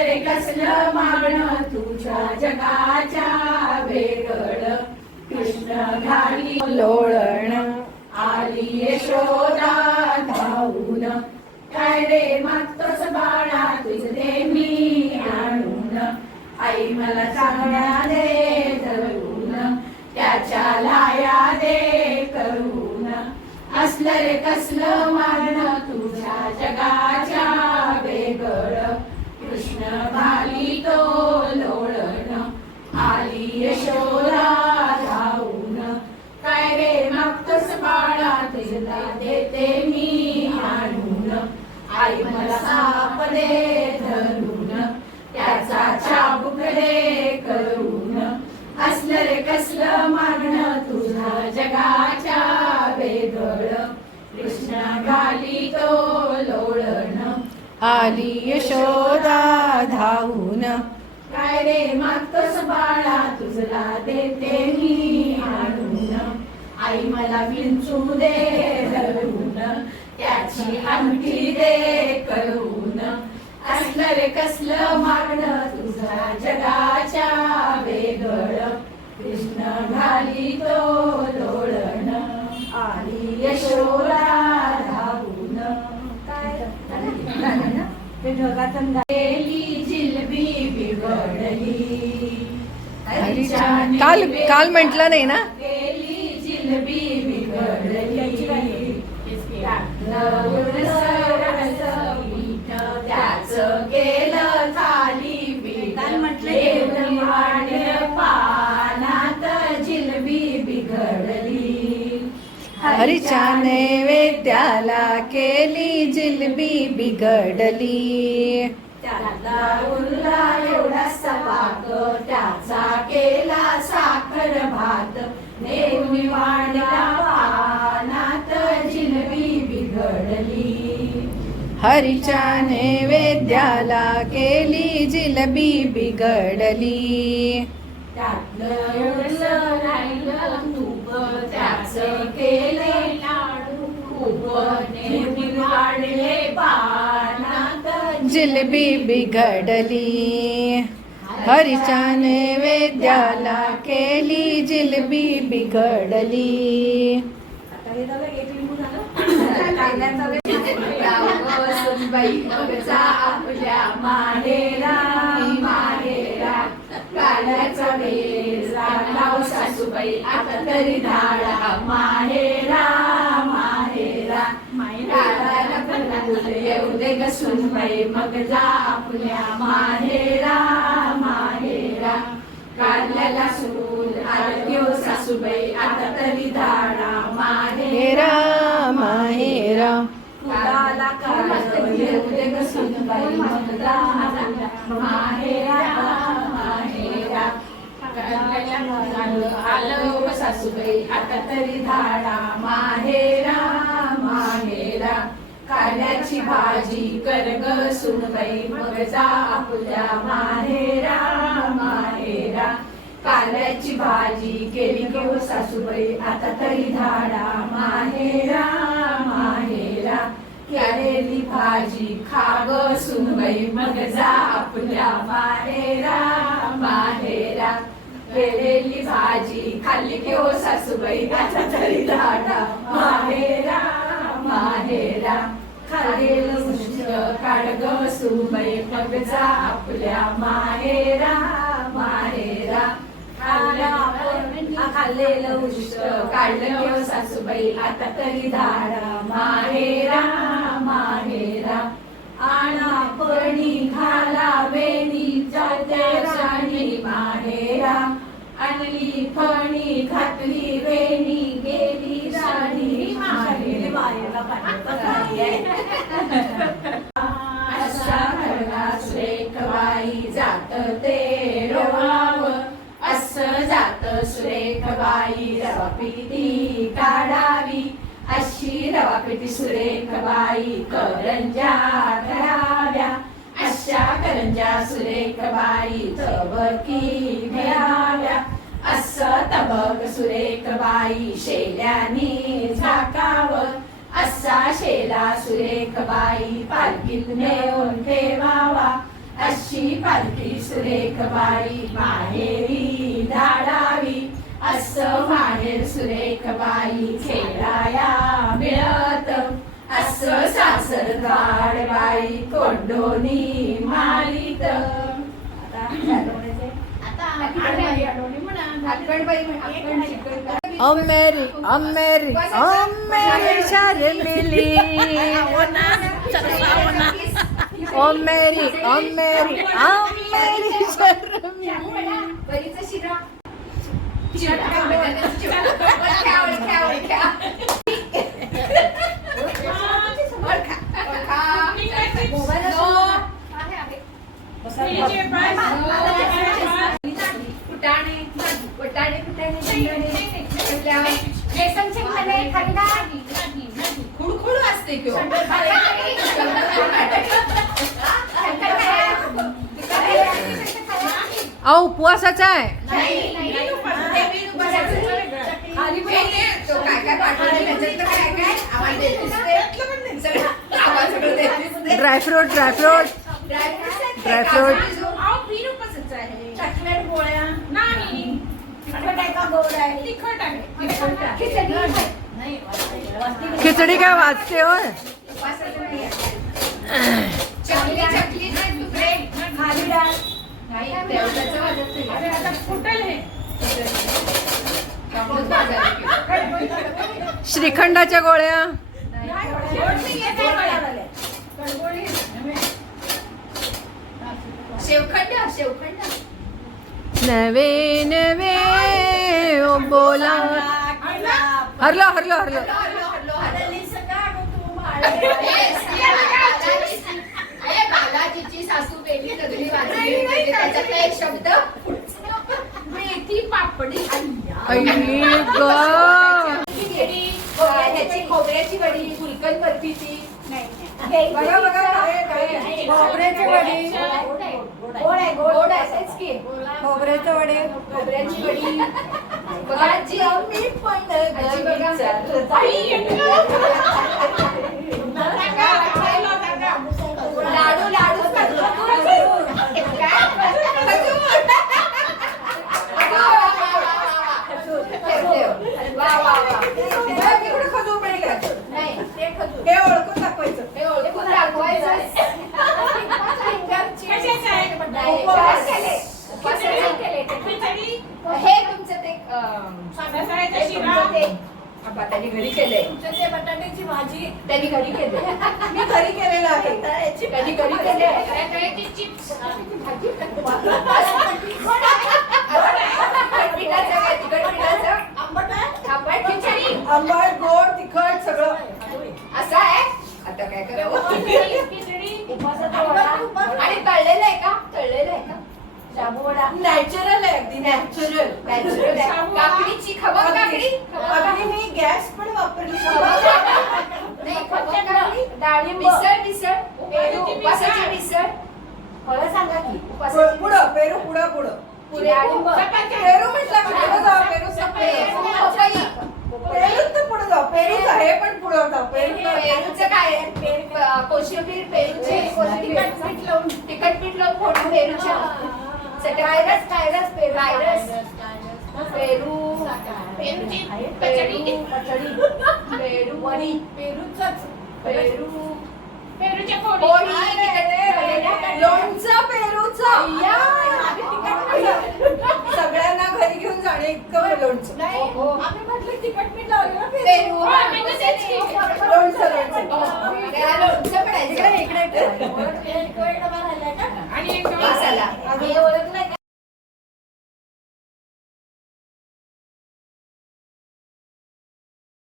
रे कसलं मागणं तुझ्या जगाच्या वेगळ कृष्ण घाली लोळण आली शोधा धावून काय रे मागतोस बाळा तुझे मी आणून आई मला चांगल्या दे धरून त्याच्या लाया दे करून असलं रे कसलं मागणं आली यशोदा धावून काय रे मागतोस बाळा? तुझला देते मी आणून. आई मला विंचू दे धरून. त्याची अंगठी दे करून. असलं रे कसलं मागणं? तुझा जगाच्या वेगळ. कृष्ण घाली तो लोळण. आली यशोदा ते ढगातून गेली जिलबी बिघडली. काल काल म्हटलं नाही ना? हरीच्या नैवेद्याला केली जिलबी बिघडली. त्याला उरला एवढासा पाक त्याचा केला साखर भात. पानात जिलबी बिघडली. हरीच्या नैवेद्याला केली जिलबी बिघडली. त्यातलं राहिलं तूप त्याचं केले लाडू जिलबी बिघडली. हरीच्या नैवेद्याला केली जिलबी बिघडली. आपल्या माहेरा माहेरा काढायचा वेळा लाव सासूबाई आता तरी धाडा माहेरा माहेरा. काढायला येऊ दे ग सुनबाई मग जा आपल्या माहेरा माहेरा. काढल्याला सून आरत्यो सासूबाई आता तरी धाडा माहेरा माहेरा. फुलाला काढ येऊ दे ग सुनबाई मग जा आपल्या माहेरा. आलं. सासूबाई आता तरी धाडा माहेरा माहेरा कांद्याची भाजी कर ग सुनबाई मग जा आपल्या माहेरा माहेरा कांद्याची भाजी केली गो सासूबाई आता तरी धाडा माहेरा माहेरा केलेली भाजी खाग सुनबाई मग जा आपल्या माहेरा केलेली भाजी खाल्ली की हो सासूबाई आता तरी धाडा माहेरा माहेरा खाल्लेलं उष्ट काढ ग सुनबाई मग आपल्या माहेरा माहेरा खाल्लेलं उष्ट काढलं की हो सासूबाई आता तरी धाडा माहेरा माहेरा आणा पणी घाला वेणी जात्या माहेरा आणली फणी घातली वेणी गेली राणी. माहेरा अशा घरला सुरेखबाई जात ते रोवाव. असं जात सुरेखबाई रवा पिटी काढावी. अशी रवापिती सुरेखबाई करंजा कराव्या अशा करंजा सुरेख बाई तबकी घ्याव्या असं तबक सुरेख बाई शेल्यानी झाकाव. असा शेला सुरेख बाई पालखीत नेऊन ठेवावा. अशी पालखी सुरेख बाई माहेरी धाडावी. असं माहेर सुरेख बाई खेळाया मिळत. असं सासर बाई कोंडोनी मारित अमेरी अमेरी अमेरी शर्मिली अमेरी अमेरी अमेरी. खुडखुड असते किंवा अहो उपवासाचा आहे. खाली तो काय काय पाठवलं त्याच्यातलं काय काय आवाज देतेस ते? सगळं आवाज सगळं देतेस ते? ड्रायफ्रूट ड्रायफ्रूट ड्रायफ्रूट चॉकलेट गोळ्या नाही तिखट आहे का गोड आहे? तिखट आहे. खिचडी. काय चकली चकली. खाली डाळ. फुटेल हे. श्रीखंडाच्या गोळ्या? शेवखंड शेवखंड. नवे नवे बोला. हरलो हरलो हरलो. बालाजीची सासू वेगळी नगरी वाजली त्याच्यातला एक शब्द मेथी पापडी ह्याची खोबऱ्याची वडी. फुलकन बर्फीची बघा बघा खोबऱ्याची वडी गोड आहे गोड आहे की. खोबऱ्याचे वडे खोबऱ्याची वडी. बघा आजी मी पण आजी बघा लाडू लाडू हे ओळखून दाखवायचं हे ओळखून दाखवायचं हे तुमचं ते अं, हे तुमचं ते आबा, त्यांनी घरी केलंय बटाट्याची भाजी त्यांनी घरी केलंय मी घरी केलेलं आहे. त्यांनी घरी आंबट आहे. आंबट गोड तिखट सगळं. असं आहे? आता काय करावं उपासाचा वडा. आणि तळलेलं आहे का तळलेलं आहे का नॅचरल आहे अगदी नॅचरल नॅचरल आहे. काकडीची खबर काकडी? अगदी मी गॅस पण वापरली. नाही खबर काकडी? डाळिंब. मिसळ मिसळ? पेरू उपासाची मिसळ? मला सांगा की. उपासाची पुढं पेरू पुढं पुढं. पुरे डाळिंब. पेरू म्हटलं की पुढं जाऊ पेरू पेरू पपई पेरू तर पुढं जाऊ पेरूच आहे पण पुढं जाऊ पेरू पेरूचं काय? आहे? कोशिंबीर पेरूचे कोशिंबीर. तिखट पीठ लावून फोडून पेरूच्या. कायरस कायरस पेरू कायरस पेरू पेरूची पेरू कचडी पेरू वडी पेरूचाच पेरू पेरूच्या पोळी पोळी तिखट लोणचं पेरूचं या. सगळ्यांना घरी घेऊन जाणे इतकं लोणचं. हो. आम्ही म्हटलं तिखट मीठ लावलं ना पेरू. हो, की. लोणचं. लोणचं लोणचं. पण आहे. इकडे इकडे. आणि एक मसाला. आम्ही